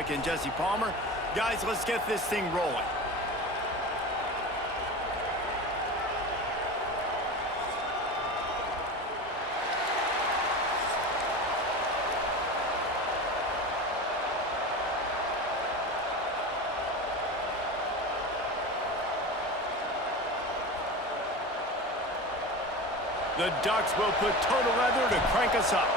Gallagher and Jesse Palmer. Guys, let's get this thing rolling. The Ducks will put total leather to crank us up.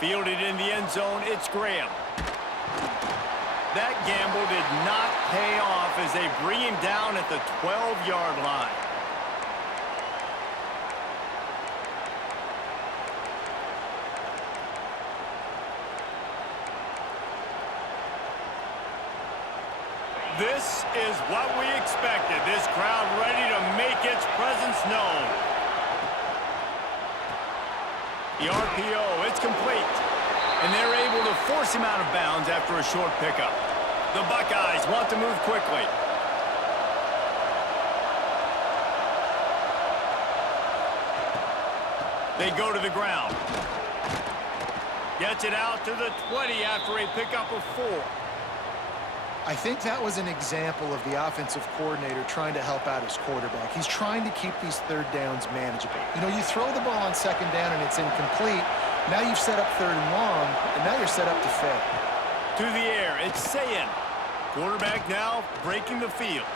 Fielded in the end zone, it's Graham. That gamble did not pay off as they bring him down at the 12-yard line. This is what we expected. This crowd ready to make its presence known. The RPO, it's complete. And they're able to force him out of bounds after a short pickup. The Buckeyes want to move quickly. They go to the ground. Gets it out to the 20 after a pickup of 4. I think that was an example of the offensive coordinator trying to help out his quarterback. He's trying to keep these third downs manageable. You know, you throw the ball on second down and it's incomplete. Now you've set up third and long, and now you're set up to fail. To the air, it's Sayin. Quarterback now breaking the field.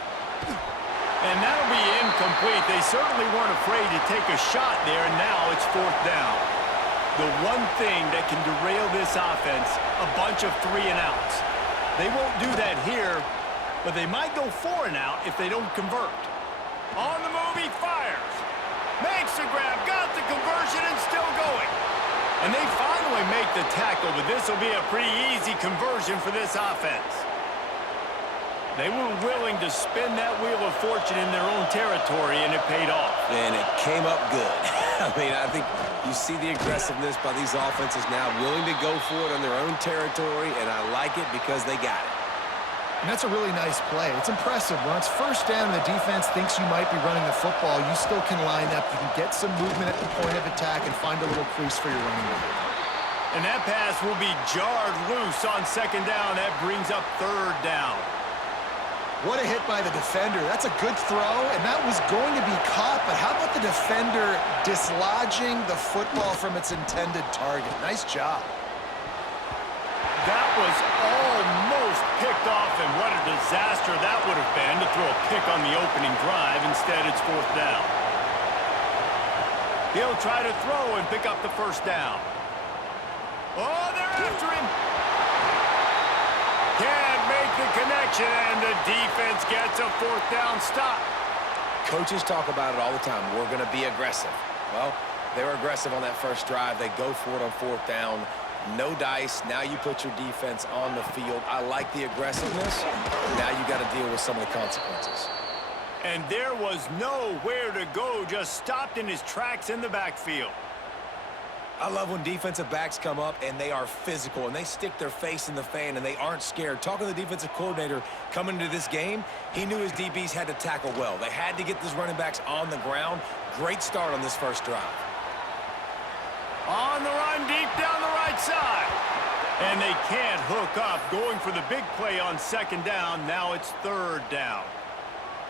And that'll be incomplete. They certainly weren't afraid to take a shot there, and now it's 4th down. The one thing that can derail this offense, a bunch of 3-and-outs. They won't do that here, but they might go 4-and-out if they don't convert. On the move, he fires. Makes the grab, got the conversion, and still going. And they finally make the tackle, but this will be a pretty easy conversion for this offense. They were willing to spin that wheel of fortune in their own territory, and it paid off. And it came up good. I mean, I think you see the aggressiveness by these offenses now, willing to go for it on their own territory, and I like it because they got it. And that's a really nice play. It's impressive. When it's first down and the defense thinks you might be running the football, you still can line up. You can get some movement at the point of attack and find a little crease for your running back. And that pass will be jarred loose on second down. That brings up 3rd down. What a hit by the defender. That's a good throw, and that was going to be caught, but how about the defender dislodging the football from its intended target? Nice job. That was almost picked off, and what a disaster that would have been to throw a pick on the opening drive. Instead, it's 4th down. He'll try to throw and pick up the 1st down. Oh, they're after him. Can't make the connection, and the defense gets a 4th down stop. Coaches talk about it all the time. We're going to be aggressive. Well, they were aggressive on that first drive. They go for it on 4th down. No dice. Now you put your defense on the field. I like the aggressiveness. Now you got to deal with some of the consequences. And there was nowhere to go, just stopped in his tracks in the backfield. I love when defensive backs come up and they are physical and they stick their face in the fan and they aren't scared. Talking to the defensive coordinator coming into this game, he knew his DBs had to tackle well. They had to get these running backs on the ground. Great start on this first drive. On the run, deep down the right side. And they can't hook up, going for the big play on second down. Now it's 3rd down.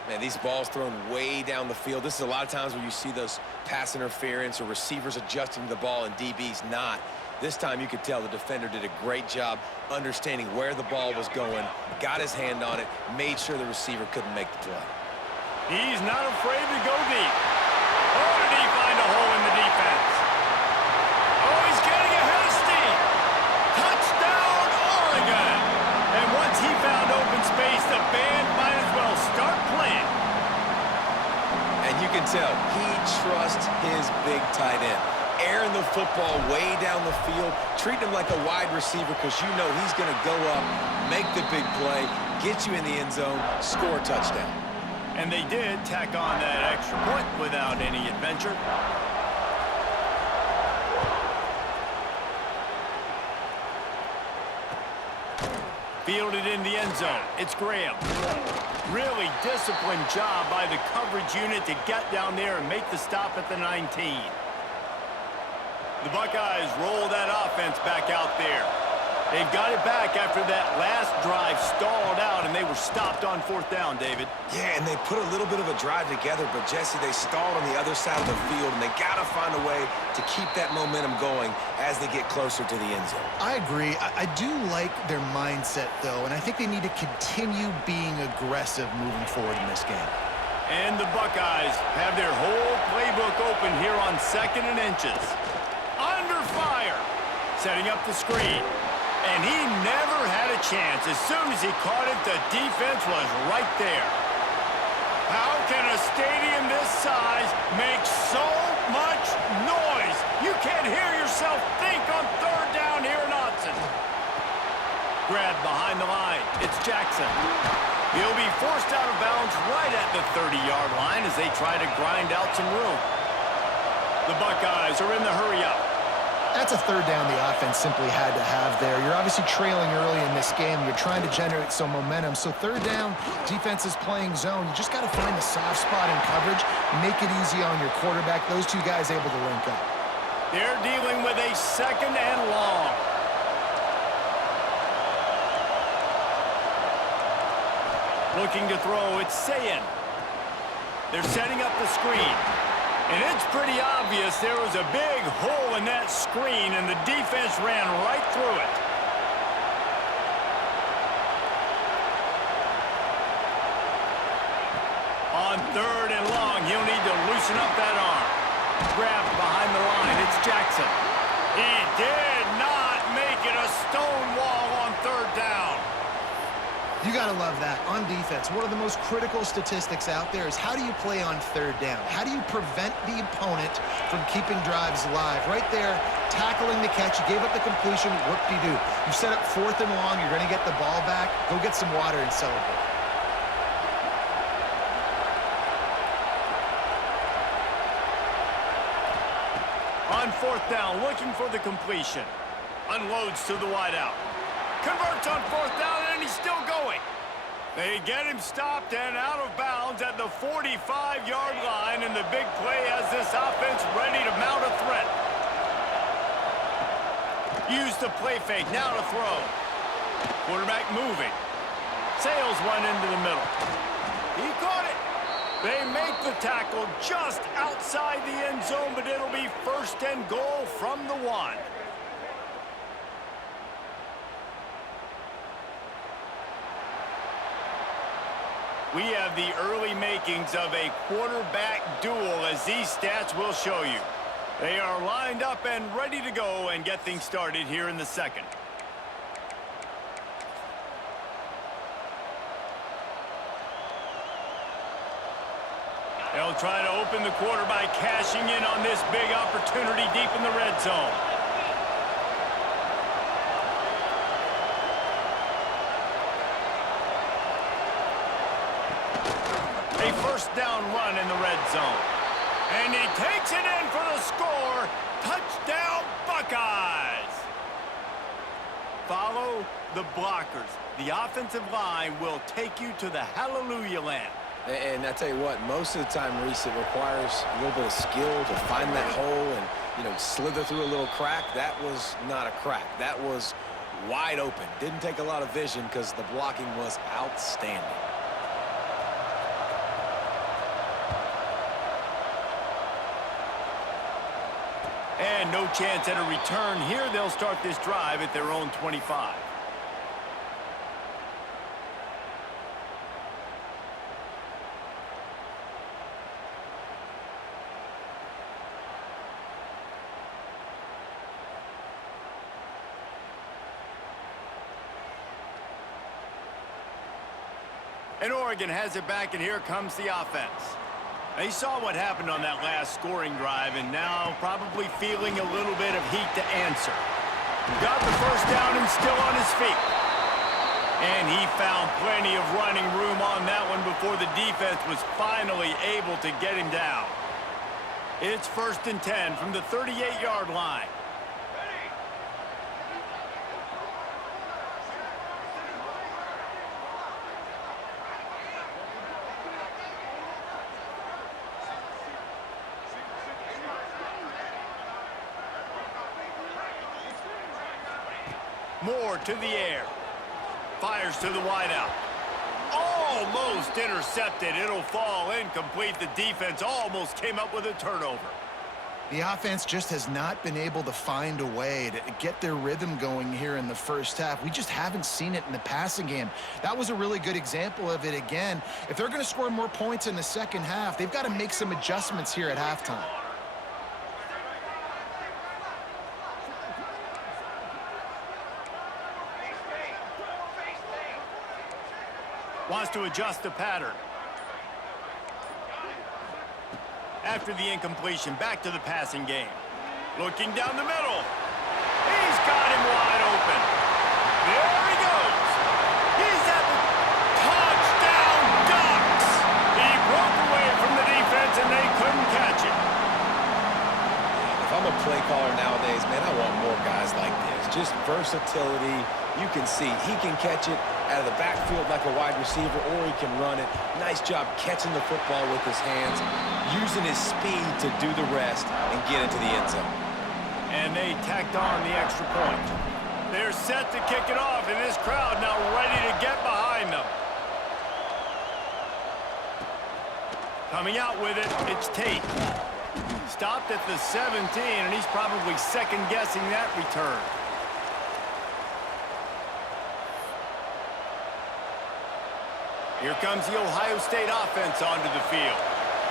Man, these balls thrown way down the field. This is a lot of times where you see those pass interference or receivers adjusting to the ball and DBs not. This time you could tell the defender did a great job understanding where the ball was going, got his hand on it, made sure the receiver couldn't make the play. He's not afraid to go deep. Oh, did he find a hole in the defense? Oh, he's getting ahead of steam. Touchdown, Oregon. And once he found open space, the band might as well start playing. And you can tell he trusts his big tight end. Airing the football way down the field, treating him like a wide receiver because you know he's going to go up, make the big play, get you in the end zone, score a touchdown. And they did tack on that extra point without any adventure. Fielded in the end zone. It's Graham. Really disciplined job by the coverage unit to get down there and make the stop at the 19. The Buckeyes roll that offense back out there. They've got it back after that last drive stalled out, and they were stopped on 4th down, David. Yeah, and they put a little bit of a drive together, but, Jesse, they stalled on the other side of the field, and they got to find a way to keep that momentum going as they get closer to the end zone. I agree. I do like their mindset, though, and I think they need to continue being aggressive moving forward in this game. And the Buckeyes have their whole playbook open here on 2nd and inches. Under fire. Setting up the screen. And he never had a chance. As soon as he caught it, the defense was right there. How can a stadium this size make so much noise? You can't hear yourself think on 3rd down here in Autzen. Grabbed behind the line. It's Jackson. He'll be forced out of bounds right at the 30-yard line as they try to grind out some room. The Buckeyes are in the hurry-up. That's a 3rd down the offense simply had to have there. You're obviously trailing early in this game. You're trying to generate some momentum. So 3rd down, defense is playing zone. You just got to find the soft spot in coverage, make it easy on your quarterback. Those two guys able to link up. They're dealing with a 2nd and long. Looking to throw, it's Sayin. They're setting up the screen. And it's pretty obvious there was a big hole in that screen, and the defense ran right through it. On 3rd and long, he'll need to loosen up that arm. Grabbed behind the line, it's Jackson. He did not make it a stone wall on 3rd down. You got to love that. On defense, one of the most critical statistics out there is how do you play on 3rd down? How do you prevent the opponent from keeping drives alive? Right there, tackling the catch. You gave up the completion. Whoop-de-doo. You set up 4th and long. You're going to get the ball back. Go get some water and celebrate. On 4th down, looking for the completion. Unloads to the wideout. Converts on 4th down, and he's still going. They get him stopped and out of bounds at the 45-yard line, and the big play has this offense ready to mount a threat. Use the play fake, now to throw. Quarterback moving. Sails one into the middle. He caught it. They make the tackle just outside the end zone, but it'll be 1st and goal from the 1. We have the early makings of a quarterback duel, as these stats will show you. They are lined up and ready to go and get things started here in the 2nd. They'll try to open the quarter by cashing in on this big opportunity deep in the red zone. A 1st down run in the red zone. And he takes it in for the score. Touchdown, Buckeyes! Follow the blockers. The offensive line will take you to the hallelujah land. And I tell you what, most of the time, Reese, it requires a little bit of skill to find that hole and, slither through a little crack. That was not a crack. That was wide open. Didn't take a lot of vision because the blocking was outstanding. And no chance at a return here. They'll start this drive at their own 25. And Oregon has it back, and here comes the offense. They saw what happened on that last scoring drive, and now probably feeling a little bit of heat to answer. Got the 1st down and still on his feet. And he found plenty of running room on that one before the defense was finally able to get him down. It's 1st and 10 from the 38-yard line. Moore to the air. Fires to the wideout. Almost intercepted. It'll fall incomplete. The defense almost came up with a turnover. The offense just has not been able to find a way to get their rhythm going here in the first half. We just haven't seen it in the passing game. That was a really good example of it again. If they're going to score more points in the second half, they've got to make some adjustments here at halftime. Wants to adjust the pattern. After the incompletion, back to the passing game. Looking down the middle. He's got him wide open. There he goes. He's at the touchdown Ducks. He broke away from the defense and they couldn't catch him. If I'm a play caller nowadays, man, I want more guys like this. Just versatility. You can see he can catch it out of the backfield like a wide receiver, or he can run it. Nice job catching the football with his hands, using his speed to do the rest and get into the end zone. And they tacked on the extra point. They're set to kick it off, and this crowd now ready to get behind them. Coming out with it, it's Tate. Stopped at the 17, and he's probably second-guessing that return. Here comes the Ohio State offense onto the field.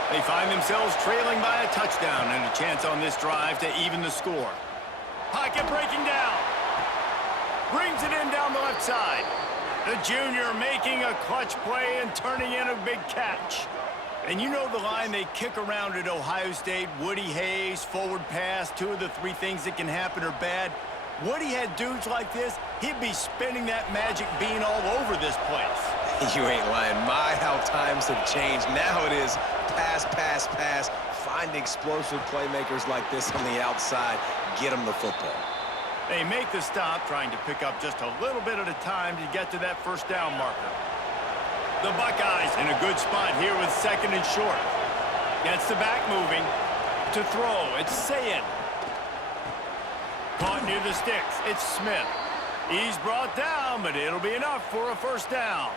They find themselves trailing by a touchdown and a chance on this drive to even the score. Pocket breaking down. Brings it in down the left side. The junior making a clutch play and turning in a big catch. And you know the line they kick around at Ohio State, Woody Hayes, forward pass, two of the three things that can happen are bad. Woody had dudes like this, he'd be spinning that magic bean all over this place. You ain't lying. My, how times have changed. Now it is pass, pass, pass. Find explosive playmakers like this on the outside. Get them the football. They make the stop, trying to pick up just a little bit at a time to get to that first down marker. The Buckeyes in a good spot here with second and short. Gets the back moving. To throw, it's Sayin. Caught near the sticks, it's Smith. He's brought down, but it'll be enough for a first down.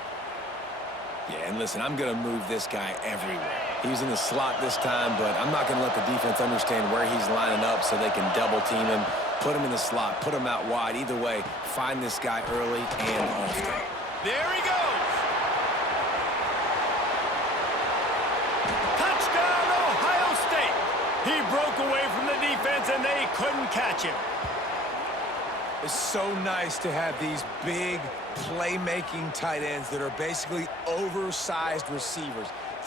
Yeah, and listen, I'm going to move this guy everywhere. He's in the slot this time, but I'm not going to let the defense understand where he's lining up so they can double team him, put him in the slot, put him out wide. Either way, find this guy early and often. There he goes. Touchdown, Ohio State. He broke away from the defense, and they couldn't catch him. It's so nice to have these big playmaking tight ends that are basically oversized receivers.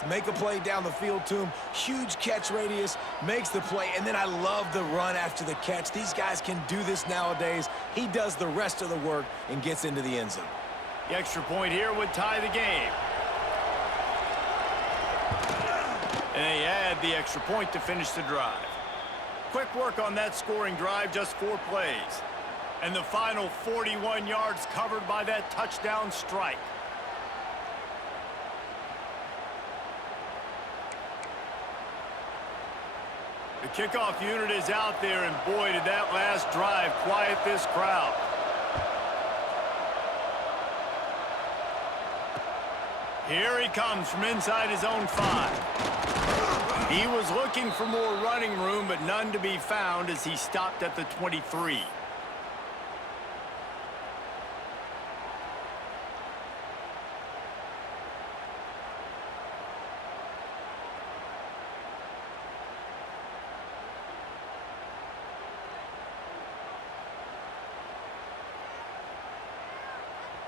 Make a play down the field to him, huge catch radius, makes the play, and then I love the run after the catch. These guys can do this nowadays. He does the rest of the work and gets into the end zone. The extra point here would tie the game. And they add the extra point to finish the drive. Quick work on that scoring drive, just 4 plays. And the final 41 yards covered by that touchdown strike. The kickoff unit is out there, and boy, did that last drive quiet this crowd. Here he comes from inside his own 5. He was looking for more running room, but none to be found as he stopped at the 23.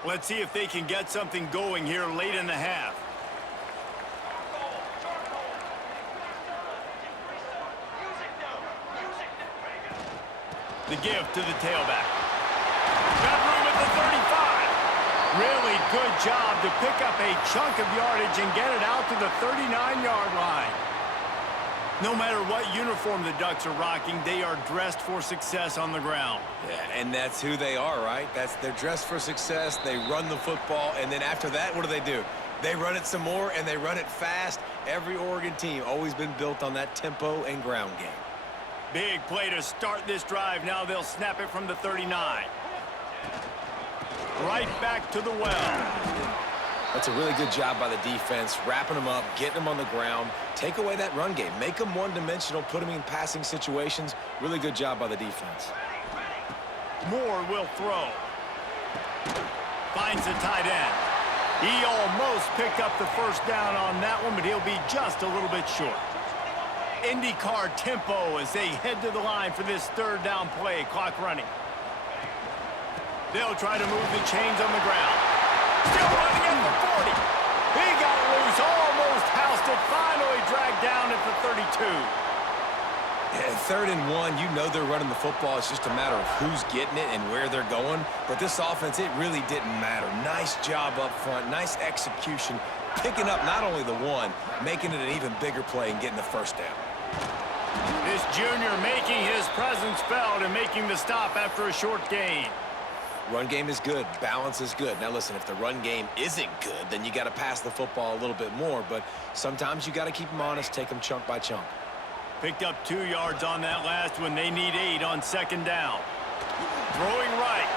Let's see if they can get something going here late in the half. The give to the tailback. Got room at the 35. Really good job to pick up a chunk of yardage and get it out to the 39-yard line. No matter what uniform the Ducks are rocking, they are dressed for success on the ground. Yeah, and that's who they are, right? They're dressed for success. They run the football, and then after that, what do? They run it some more, and they run it fast. Every Oregon team always been built on that tempo and ground game. Big play to start this drive. Now they'll snap it from the 39. Right back to the well. That's a really good job by the defense, wrapping them up, getting them on the ground. Take away that run game. Make them one-dimensional, put them in passing situations. Really good job by the defense. Moore will throw. Finds the tight end. He almost picked up the first down on that one, but he'll be just a little bit short. IndyCar tempo as they head to the line for this third down play. Clock running. They'll try to move the chains on the ground. Still running at the 40. He got loose, almost housed it, finally dragged down at the 32. Yeah, 3rd and 1, you know they're running the football. It's just a matter of who's getting it and where they're going. But this offense, it really didn't matter. Nice job up front, nice execution, picking up not only the one, making it an even bigger play and getting the first down. This junior making his presence felt and making the stop after a short gain. Run game is good. Balance is good. Now, listen, if the run game isn't good, then you got to pass the football a little bit more. But sometimes you got to keep them honest, take them chunk by chunk. Picked up 2 yards on that last one. They need 8 on 2nd down. Throwing right.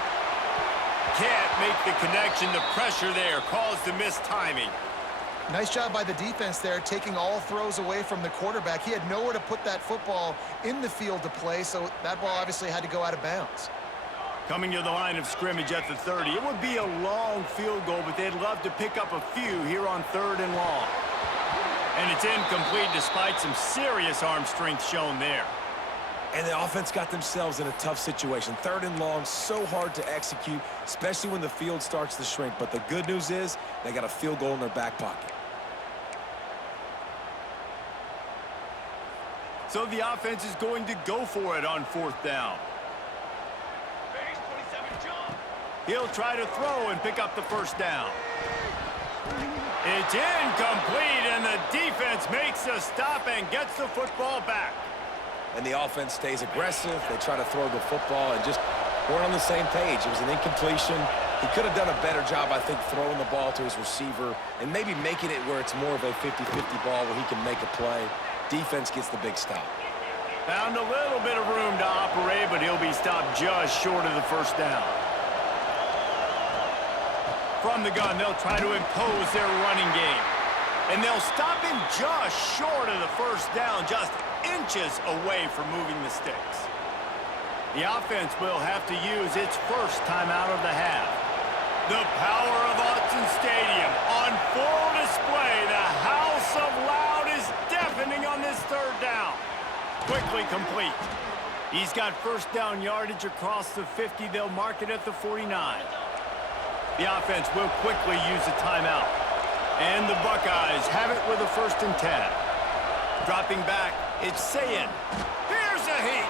Can't make the connection. The pressure there caused the missed timing. Nice job by the defense there, taking all throws away from the quarterback. He had nowhere to put that football in the field to play, so that ball obviously had to go out of bounds. Coming to the line of scrimmage at the 30. It would be a long field goal, but they'd love to pick up a few here on 3rd and long. And it's incomplete despite some serious arm strength shown there. And the offense got themselves in a tough situation. 3rd and long, so hard to execute, especially when the field starts to shrink. But the good news is they got a field goal in their back pocket. So the offense is going to go for it on 4th down. He'll try to throw and pick up the first down. It's incomplete, and the defense makes a stop and gets the football back. And the offense stays aggressive. They try to throw the football and just weren't on the same page. It was an incompletion. He could have done a better job, I think, throwing the ball to his receiver and maybe making it where it's more of a 50-50 ball where he can make a play. Defense gets the big stop. Found a little bit of room to operate, but he'll be stopped just short of the first down. From the gun, they'll try to impose their running game. And they'll stop him just short of the first down, just inches away from moving the sticks. The offense will have to use its first timeout of the half. The power of Autzen Stadium on full display. The house of loud is deafening on this 3rd down. Quickly complete. He's got first down yardage across the 50. They'll mark it at the 49. The offense will quickly use a timeout. And the Buckeyes have it with a 1st and 10. Dropping back, it's Sayin. Here's a heat.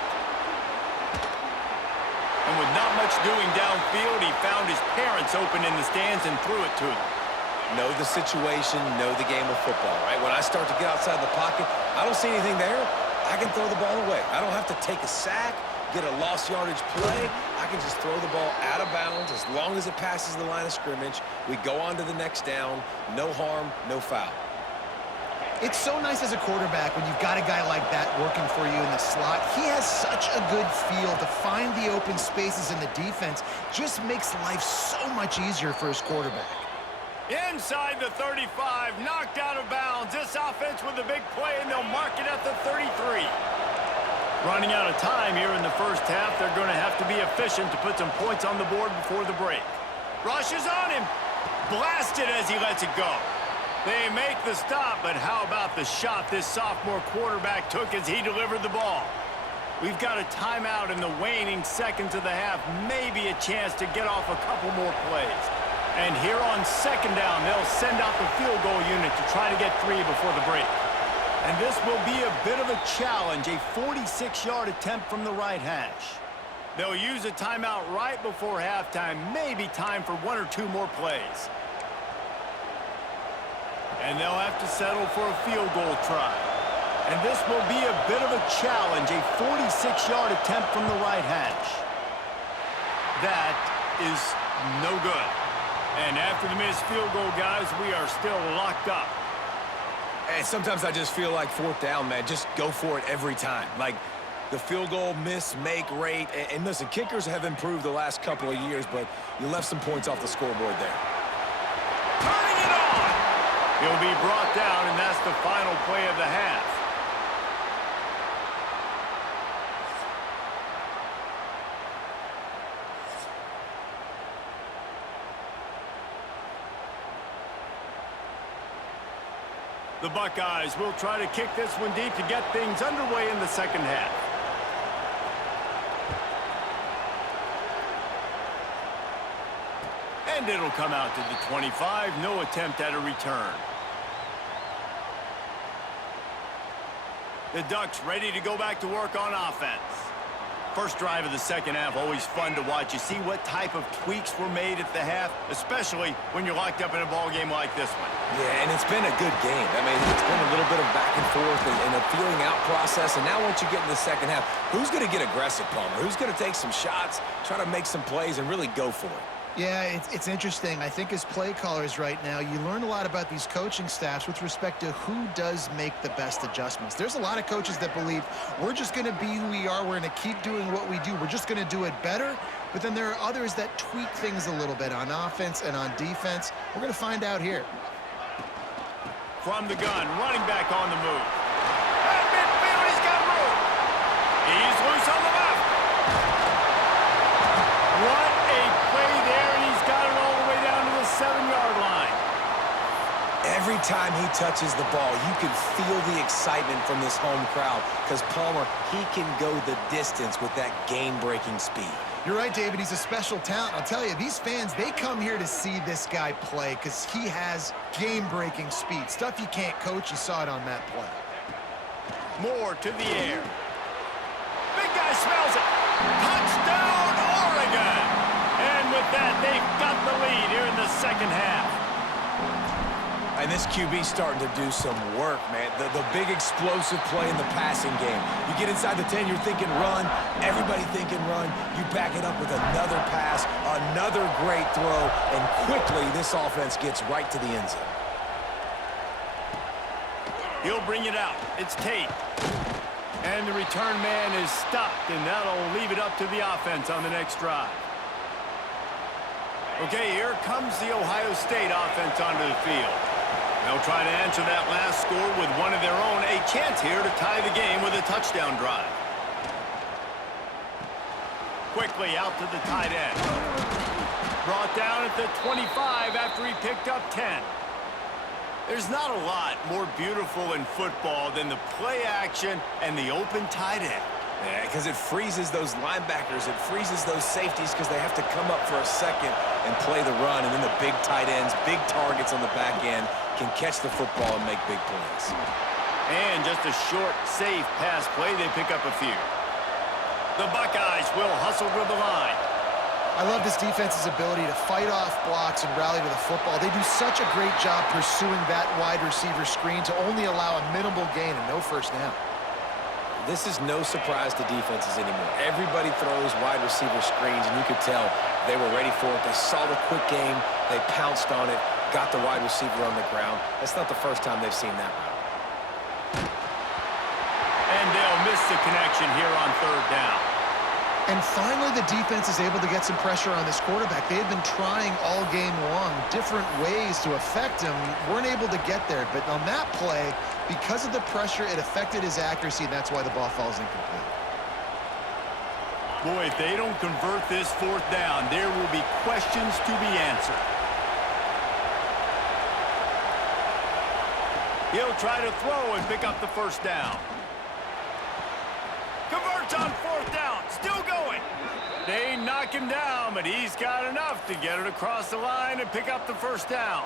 And with not much doing downfield, he found his parents open in the stands and threw it to them. Know the situation, know the game of football, right? When I start to get outside the pocket, I don't see anything there. I can throw the ball away. I don't have to take a sack, get a lost yardage play. I can just throw the ball out of bounds as long as it passes the line of scrimmage. We go on to the next down. No harm, no foul. It's so nice as a quarterback when you've got a guy like that working for you in the slot. He has such a good feel to find the open spaces in the defense. Just makes life so much easier for his quarterback. Inside the 35, knocked out of bounds. This offense with a big play, and they'll mark it at the 33. Running out of time here in the first half, they're going to have to be efficient to put some points on the board before the break. Rushes on him. Blasted as he lets it go. They make the stop, but how about the shot this sophomore quarterback took as he delivered the ball? We've got a timeout in the waning seconds of the half, maybe a chance to get off a couple more plays. And here on 2nd down, they'll send out the field goal unit to try to get 3 before the break. And this will be a bit of a challenge, a 46-yard attempt from the right hash. They'll use a timeout right before halftime, maybe time for 1 or 2 more plays. And they'll have to settle for a field goal try. And this will be a bit of a challenge, a 46-yard attempt from the right hash. That is no good. And after the missed field goal, guys, we are still locked up. And sometimes I just feel like 4th down, man, just go for it every time. Like, the field goal miss-make rate. And listen, kickers have improved the last couple of years, but you left some points off the scoreboard there. Turning it on! He'll be brought down, and that's the final play of the half. The Buckeyes will try to kick this one deep to get things underway in the second half. And it'll come out to the 25. No attempt at a return. The Ducks ready to go back to work on offense. First drive of the second half, always fun to watch. You see what type of tweaks were made at the half, especially when you're locked up in a ball game like this one. Yeah, and it's been a good game. I mean, it's been a little bit of back and forth and a feeling out process. And now once you get in the second half, who's going to get aggressive, Palmer? Who's going to take some shots, try to make some plays, and really go for it? Yeah, it's interesting. I think as play callers right now, you learn a lot about these coaching staffs with respect to who does make the best adjustments. There's a lot of coaches that believe we're just going to be who we are. We're going to keep doing what we do. We're just going to do it better. But then there are others that tweak things a little bit on offense and on defense. We're going to find out here. From the gun, running back on the move. At midfield, he's got room. He's loose on the left. What a play there, and he's got it all the way down to the 7-yard line. Every time he touches the ball, you can feel the excitement from this home crowd because Palmer, he can go the distance with that game-breaking speed. You're right, David. He's a special talent. I'll tell you, these fans, they come here to see this guy play because he has game-breaking speed. Stuff you can't coach. You saw it on that play. Moore to the air. Big guy smells it. Touchdown, Oregon! And with that, they've got the lead here in the second half. And this QB's starting to do some work, man. The big explosive play in the passing game. You get inside the 10, you're thinking run. Everybody thinking run. You back it up with another pass, another great throw, and quickly this offense gets right to the end zone. He'll bring it out. It's Tate. And the return man is stopped, and that'll leave it up to the offense on the next drive. Okay, here comes the Ohio State offense onto the field. They'll try to answer that last score with one of their own. A chance here to tie the game with a touchdown drive. Quickly out to the tight end. Brought down at the 25 after he picked up 10. There's not a lot more beautiful in football than the play action and the open tight end. Yeah, because it freezes those linebackers. It freezes those safeties because they have to come up for a second and play the run. And then the big tight ends, big targets on the back end, can catch the football and make big plays. And just a short, safe pass play, they pick up a few. The Buckeyes will hustle to the line. I love this defense's ability to fight off blocks and rally to the football. They do such a great job pursuing that wide receiver screen to only allow a minimal gain and no first down. This is no surprise to defenses anymore. Everybody throws wide receiver screens, and you could tell they were ready for it. They saw the quick game. They pounced on it, got the wide receiver on the ground. That's not the first time they've seen that route. And they'll miss the connection here on third down. And finally, the defense is able to get some pressure on this quarterback. They've been trying all game long different ways to affect him. Weren't able to get there. But on that play, because of the pressure, it affected his accuracy, and that's why the ball falls incomplete. Boy, if they don't convert this fourth down, there will be questions to be answered. He'll try to throw and pick up the first down. Converts on fourth down. Still going. They knock him down, but he's got enough to get it across the line and pick up the first down.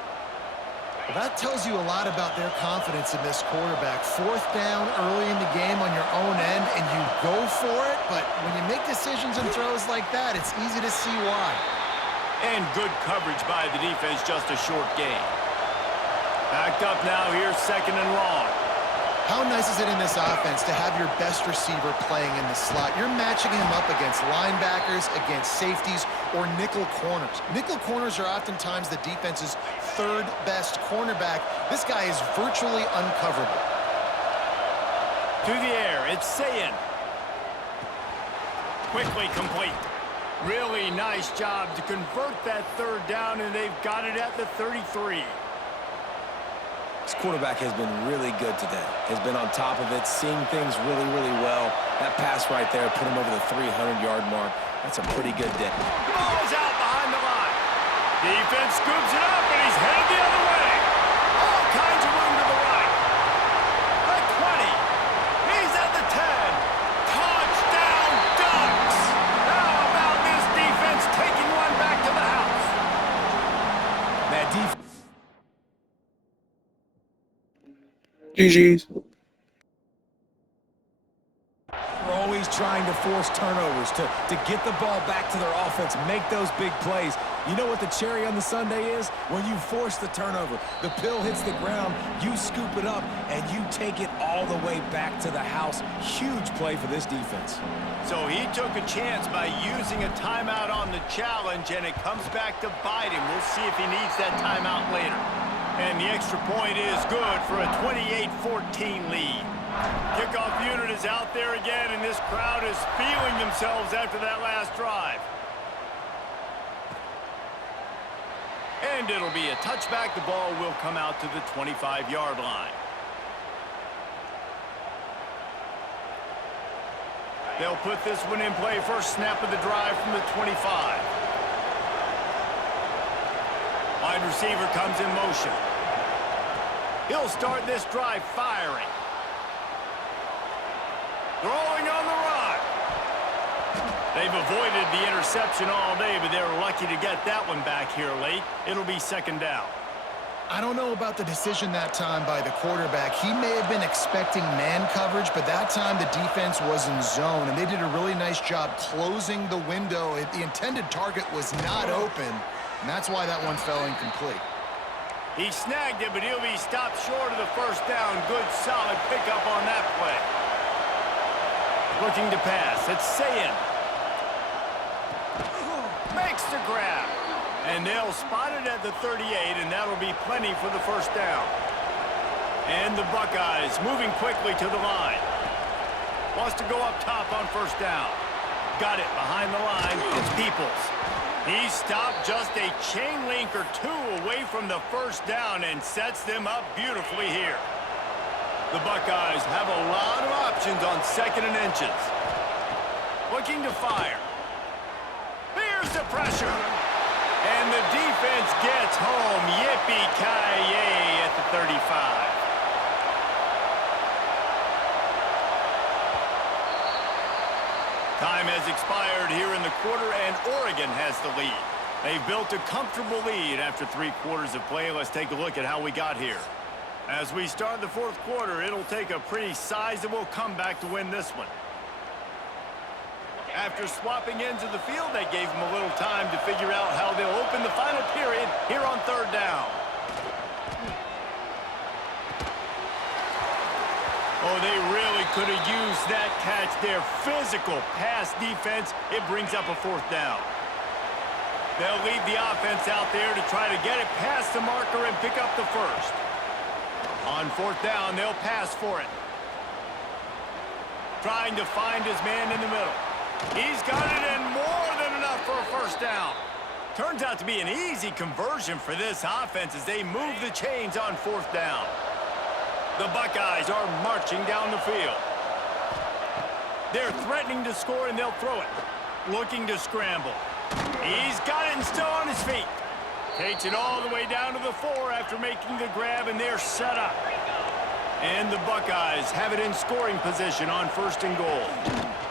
Well, that tells you a lot about their confidence in this quarterback. Fourth down early in the game on your own end, and you go for it, but when you make decisions and throws like that, it's easy to see why. And good coverage by the defense, just a short gain. Backed up now here, second and long. How nice is it in this offense to have your best receiver playing in the slot? You're matching him up against linebackers, against safeties, or nickel corners. Nickel corners are oftentimes the defense's third best cornerback. This guy is virtually uncoverable. To the air, it's Sayin. quickly complete. Really nice job to convert that third down, and they've got it at the 33. This quarterback has been really good today. Has been on top of it, seeing things really, really well. That pass right there put him over the 300-yard mark. That's a pretty good day. Ball's out behind the line. Defense scoops it up, and he's headed the other way. All kinds of room to the right. The 20. He's at the 10. Touchdown, Ducks. How about this defense taking one back to the house? That defense. GG's. They're always trying to force turnovers to get the ball back to their offense, make those big plays. You know what the cherry on the sundae is? When you force the turnover, the pill hits the ground, you scoop it up, and you take it all the way back to the house. Huge play for this defense. So he took a chance by using a timeout on the challenge, and it comes back to bite him. We'll see if he needs that timeout later. And the extra point is good for a 28-14 lead. Kickoff unit is out there again, and this crowd is feeling themselves after that last drive. And it'll be a touchback. The ball will come out to the 25-yard line. They'll put this one in play. First snap of the drive from the 25. Wide receiver comes in motion. He'll start this drive firing. Throwing on the run. They've avoided the interception all day, but they're lucky to get that one back here late. It'll be second down. I don't know about the decision that time by the quarterback. He may have been expecting man coverage, but that time the defense was in zone, and they did a really nice job closing the window. The intended target was not open, and that's why that one fell incomplete. He snagged it, but he'll be stopped short of the first down. Good, solid pickup on that play. Looking to pass. It's Sayin. Makes the grab. And they'll spot it at the 38, and that'll be plenty for the first down. And the Buckeyes moving quickly to the line. Wants to go up top on first down. Got it behind the line. It's Peoples. He stopped just a chain link or two away from the first down and sets them up beautifully here. The Buckeyes have a lot of options on second and inches. Looking to fire. Here's the pressure. And the defense gets home. Yippee-ki-yay at the 35. Time has expired here in the quarter, and Oregon has the lead. They've built a comfortable lead after 3 quarters of play. Let's take a look at how we got here. As we start the fourth quarter, it'll take a pretty sizable comeback to win this one. After swapping ends of the field, that gave them a little time to figure out how they'll open the final period here on third down. Oh, they really could have used that catch there. Physical pass defense. It brings up a fourth down. They'll leave the offense out there to try to get it past the marker and pick up the first. On fourth down, they'll pass for it. Trying to find his man in the middle. He's got it in, more than enough for a first down. Turns out to be an easy conversion for this offense as they move the chains on fourth down. The Buckeyes are marching down the field. They're threatening to score, and they'll throw it. Looking to scramble. He's got it and still on his feet. Takes it all the way down to the 4 after making the grab, and they're set up. And the Buckeyes have it in scoring position on first and goal.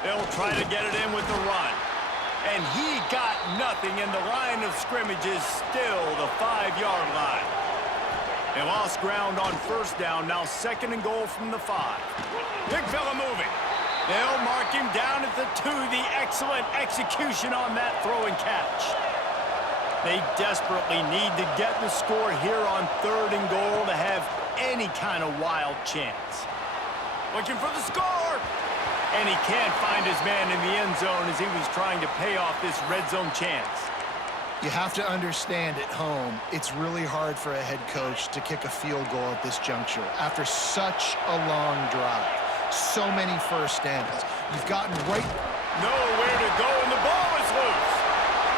They'll try to get it in with the run. And he got nothing, and the line of scrimmage is still the 5-yard line. They lost ground on first down, now second and goal from the 5. Big fella moving. They'll mark him down at the 2. The excellent execution on that throw and catch. They desperately need to get the score here on third and goal to have any kind of wild chance. Looking for the score. And he can't find his man in the end zone as he was trying to pay off this red zone chance. You have to understand at home, it's really hard for a head coach to kick a field goal at this juncture after such a long drive. So many first downs. You've gotten right... Nowhere to go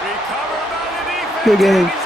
Recovered by the defense. Good game. He's